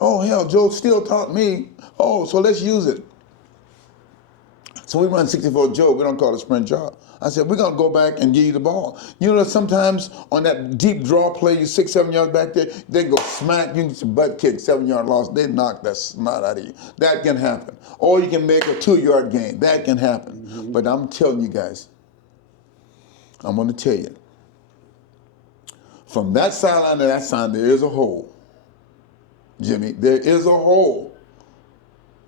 Oh, hell, Joe Steele taught me. Oh, so let's use it. So we run 64 Joe. We don't call it a sprint job. I said, we're going to go back and give you the ball. You know, sometimes on that deep draw play, you 6, 7 yards back there, they go smack, you get your butt kicked, 7-yard loss. They knock that snot out of you. That can happen. Or you can make a 2-yard gain. That can happen. Mm-hmm. But I'm telling you guys, I'm going to tell you, from that sideline to that sideline, there is a hole. Jimmy, there is a hole.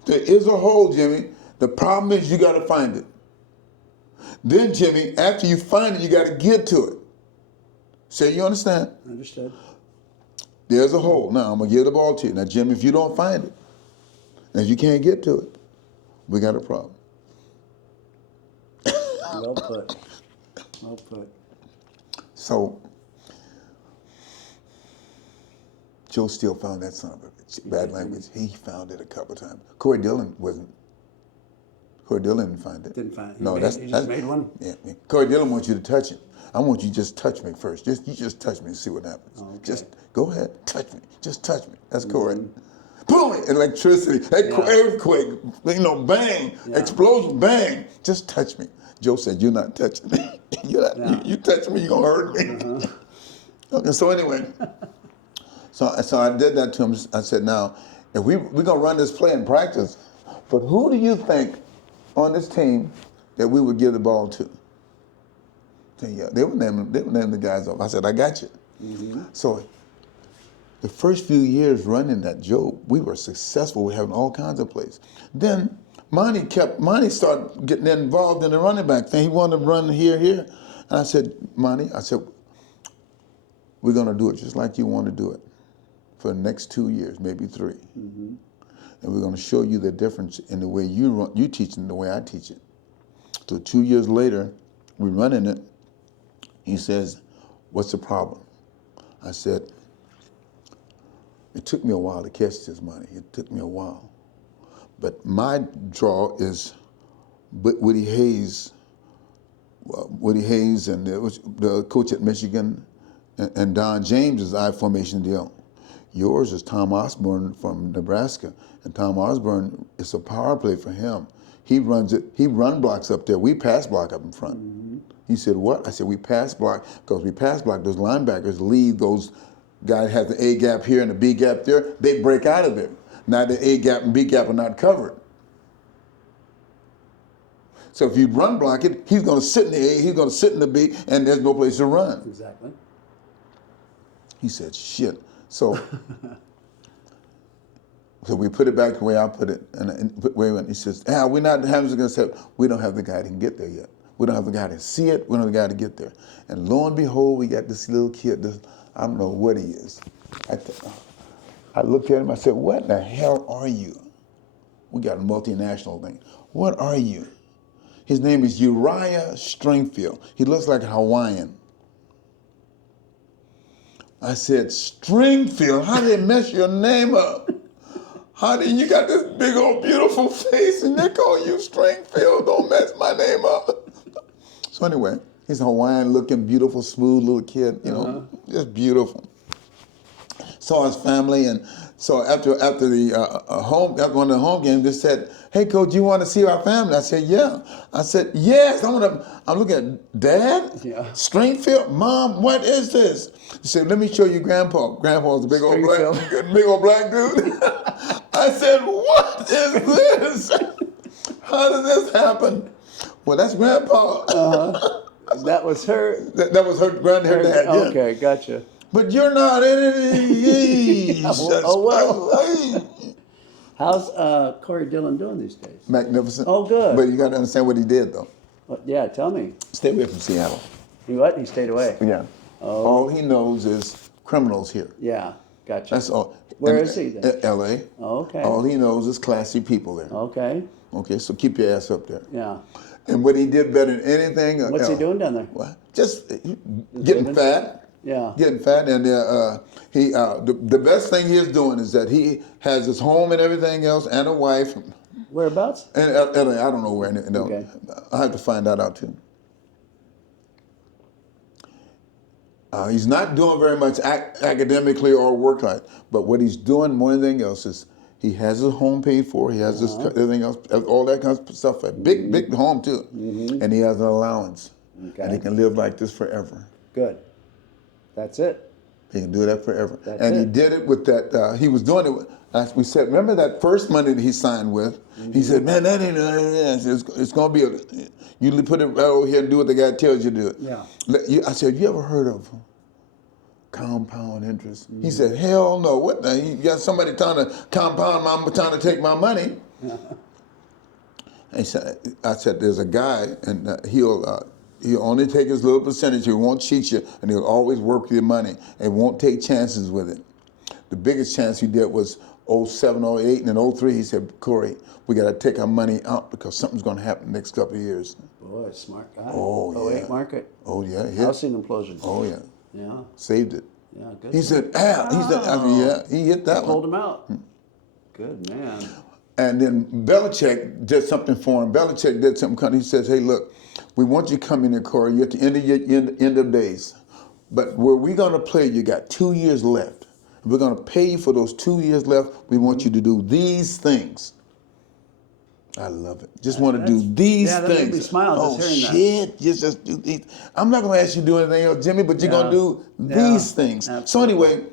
There is a hole, Jimmy. The problem is you got to find it. Then, Jimmy, after you find it, you got to get to it. Say, you understand? Understood. There's a hole. Now, I'm going to give the ball to you. Now, Jimmy, if you don't find it, and if you can't get to it, we got a problem. Well put. Well put. So, Joe Steele found that son of a bitch. Bad language. He found it a couple times. Corey Dillon wasn't. Corey Dillon didn't find it. Didn't find it. No, He just made one? Yeah. Corey Dillon wants you to touch it. I want you to just touch me first. You just touch me and see what happens. Okay. Just go ahead, touch me. Just touch me. That's Corey. Boom! Electricity, earthquake, bang, explosion, bang. Just touch me. Joe said, "You're not touching me. You touch me, you're gonna hurt me." Okay, so anyway, so I did that to him. I said, "Now, if we're gonna run this play in practice, but who do you think on this team that we would give the ball to?" Yeah, they would name the guys off. I said, "I got you." Mm-hmm. So the first few years running that Joe, we were successful. We were having all kinds of plays. Then Monty started getting involved in the running back thing. He wanted to run here. And I said, Monty, we're going to do it just like you want to do it for the next 2 years, maybe 3. Mm-hmm. And we're going to show you the difference in the way you teach and the way I teach it. So 2 years later, we're running it. He says, "What's the problem?" I said, "It took me a while to catch this, Monty. It took me a while. But my draw is Woody Hayes. Woody Hayes and the coach at Michigan and Don James' I formation deal. Yours is Tom Osborne from Nebraska. And Tom Osborne, it's a power play for him. He runs it. He run blocks up there. We pass block up in front." Mm-hmm. He said, "What?" I said, "We pass block because we pass block. Those linebackers lead those guys have the A gap here and the B gap there. They break out of there. Now the A gap and B gap are not covered. So if you run block it, he's going to sit in the A, he's going to sit in the B, and there's no place to run." Exactly. He said, "Shit." So we put it back the way I put it, and he says, "We're not having going to say we don't have the guy that can get there yet. We don't have the guy to see it. We don't have the guy to get there." And lo and behold, we got this little kid. I don't know what he is. I looked at him. I said, "What the hell are you?" We got a multinational thing. "What are you?" His name is Uriah Stringfield. He looks like a Hawaiian. I said, "Stringfield, how did they mess your name up? You got this big old beautiful face and they call you Stringfield? Don't mess my name up." So anyway, he's a Hawaiian looking, beautiful, smooth little kid, just beautiful. Saw his family, and so after one of the home games, they said, "Hey coach, you want to see our family?" I said, "Yeah." I said, "Yes, I'm looking at Dad, Stringfield, Mom, what is this?" He said, "Let me show you Grandpa." Grandpa's a big old black dude. I said, "What is this? How did this happen?" "Well, that's Grandpa." That was her. That was her dad. Yeah. Okay, gotcha. "But you're not in it." Well. How's Corey Dillon doing these days? Magnificent. Oh, good. But you got to understand what he did, though. Yeah, tell me. Stay away from Seattle. He stayed away? Yeah. Oh. All he knows is criminals here. Yeah, gotcha. That's all. Where is he then? L.A. Oh, okay. All he knows is classy people there. Okay. Okay, so keep your ass up there. Yeah. And what he did better than anything. What's he doing down there? Well, just getting fat. Yeah. Getting fat, and the best thing he is doing is that he has his home and everything else, and a wife. Whereabouts? And LA, I don't know where. No, Okay. I have to find that out too. He's not doing very much academically or work-life, but what he's doing more than anything else is he has his home paid for. He has his everything else, all that kind of stuff. A big home too, and he has an allowance, and he Okay. can live like this forever. Good. That's it. He can do that forever. That's And he it. did it with that. He was doing it. As we said, remember that first money that he signed with? He said, "Man, that ain't. It's going to be. You put it right over here and do what the guy tells you to do." Yeah. I said, "You ever heard of compound interest?" He said, "Hell no. What the? You got somebody trying to trying to take my money." I said, "There's a guy, and he'll only take his little percentage. He won't cheat you, and he'll always work your money, and won't take chances with it." The biggest chance he did was '07, '08, and in '03. He said, "Corey, we got to take our money out because something's going to happen the next couple of years." Boy, smart guy. Oh, yeah. 08 market. Oh yeah, Housing implosion. Oh yeah, Yeah. saved it. Yeah. Good. He said, "Ah," he said, I said, "Yeah, he hit that Pulled one." him out. Good man. And then Belichick did something for him. Belichick did something. He says, "Hey, look, we want you to come in here, Corey. You're at the end of your end of days, but where we're going to play, you got 2 years left. We're going to pay you for those 2 years left. We want you to do these things." I love it. Just want to do these yeah, that things. made me smile Oh just hearing that. shit! Just do these. I'm not going to ask you to do anything else, Jimmy, but you're going to do Yeah, these things. So absolutely. anyway,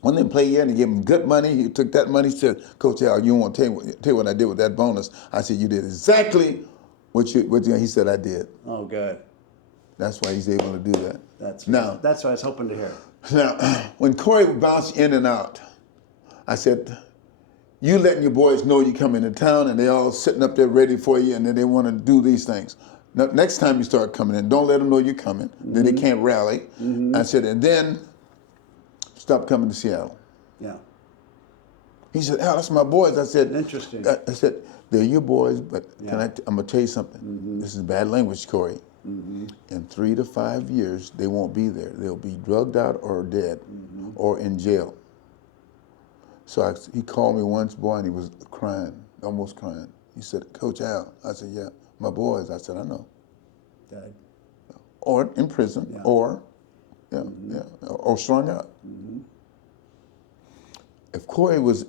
when they play here and they gave him good money, he took that money. He said, "Coach Al, you want to tell you what I did with that bonus?" I said, "You did exactly what you." He said, "I did." Oh, good. That's why he's able to do that. That's Now, what I was hoping to hear. now, when Corey bounced in and out, I said, "You letting your boys know you come into town and they all sitting up there ready for you and then they want to do these things. Now, next time you start coming in, don't let them know you're coming. Then they can't rally." I said, "And then stop coming to Seattle." Yeah. He said, "Al, that's my boys." I said, Interesting. I said, "They're your boys, but Yeah. I'm going to tell you something. This is bad language, Corey. In 3 to 5 years, they won't be there. They'll be drugged out or dead or in jail." So he called me once, boy, and he was crying, almost crying. He said, "Coach Al." I said, "Yeah, my boys." I said, "I know." Good. Or in prison, Yeah. or or strung out. If Corey was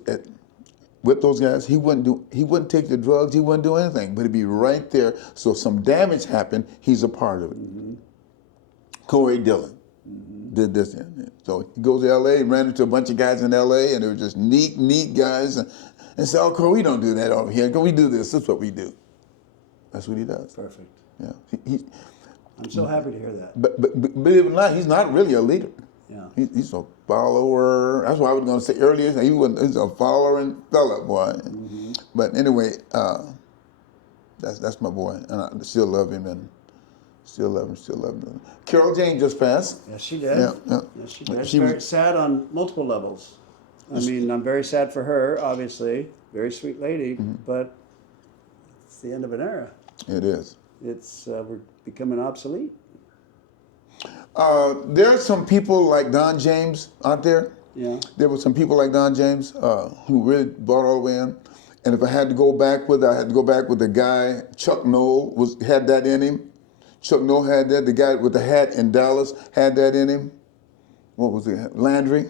with those guys, he wouldn't take the drugs, he wouldn't do anything, but he'd be right there. So if some damage happened, he's a part of it. Corey Dillon did this. So he goes to LA, ran into a bunch of guys in LA, and they were just neat guys. And said, "Oh, Corey, we don't do that over here. We do this. This is what we do." That's what he does. Perfect. Yeah. I'm so happy to hear that. But believe it or not, he's not really a leader. Yeah. He's a follower. That's what I was going to say earlier. He's a following fella, boy. But anyway, that's my boy, and I still love him, and still love him. Carol Jane just passed. Yes, she did. Yeah. Yes, she did. She Very was- sad on multiple levels. I mean, I'm very sad for her, obviously. Very sweet lady, but it's the end of an era. It is. It's we're becoming obsolete. There are some people like Don James out there. Yeah. There were some people like Don James who really brought all the way in. And if I had to go back with, I had to go back with the guy, Chuck Noll had that in him. Chuck Noll had that. The guy with the hat in Dallas had that in him. What was it? Landry.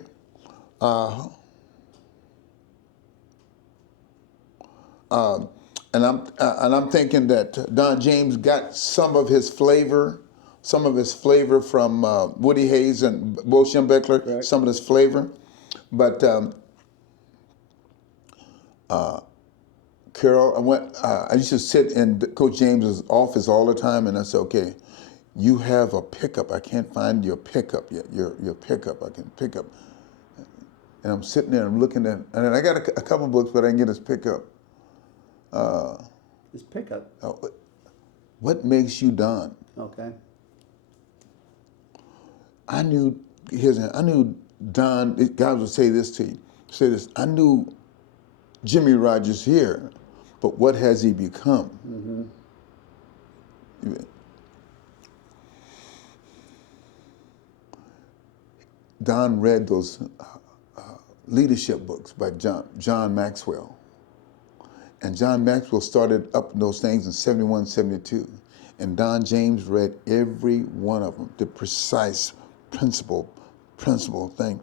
And I'm thinking that Don James got some of his flavor from Woody Hayes and Bo Schembechler, Right. some of his flavor. But Carol, I used to sit in Coach James's office all the time, and I said, "Okay, you have a pickup. I can't find your pickup yet. Your pickup. I can pick up." And I'm sitting there, I'm looking at, and I got a couple books, but I didn't get his pickup. His pickup. What makes you Don? Okay. I knew Don. God would say this to you. Say this. I knew Jimmy Rogers here, but what has he become? Don read those leadership books by John Maxwell. And John Maxwell started up those things in 71, 72. And Don James read every one of them, the precise principle thing,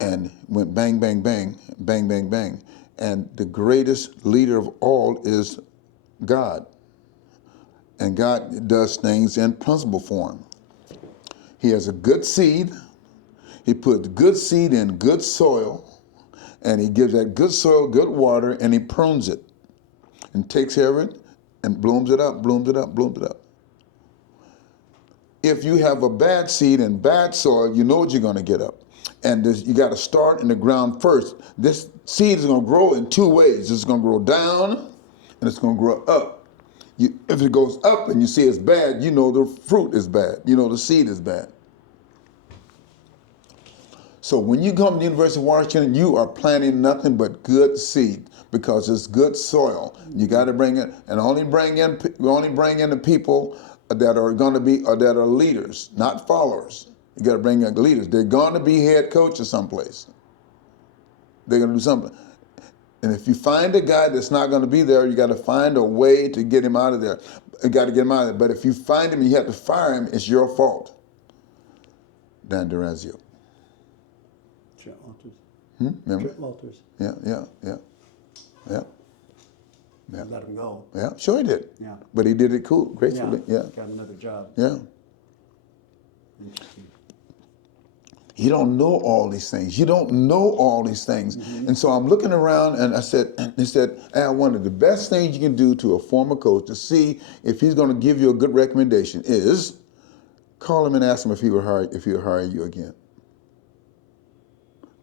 and went bang, bang, bang, bang, bang, bang. And the greatest leader of all is God. And God does things in principle form. He has a good seed. He puts good seed in good soil, and he gives that good soil good water, and he prunes it and takes care of it and blooms it up, blooms it up, blooms it up. If you have a bad seed and bad soil, you know what you're going to get up. And you got to start in the ground first. This seed is going to grow in two ways. It's going to grow down and it's going to grow up. If it goes up and you see it's bad, you know the fruit is bad. You know the seed is bad. So when you come to the University of Washington, you are planting nothing but good seed because it's good soil. You got to bring it, and we only bring in the people that are going to be, or that are leaders, not followers. You got to bring in leaders. They're going to be head coaches someplace. They're going to do something. And if you find a guy that's not going to be there, you got to find a way to get him out of there. You got to get him out of there. But if you find him and you have to fire him, it's your fault. Dan Durazio. Trent Walters. Remember? Trent Walters. Yeah. Let him go. Yeah, sure he did. Yeah. But he did it cool, gracefully. Yeah. Got another job. Yeah. Interesting. You don't know all these things. You don't know all these things. Mm-hmm. And so I'm looking around and he said, Al, one of the best things you can do to a former coach to see if he's going to give you a good recommendation is call him and ask him if he'll hire you again.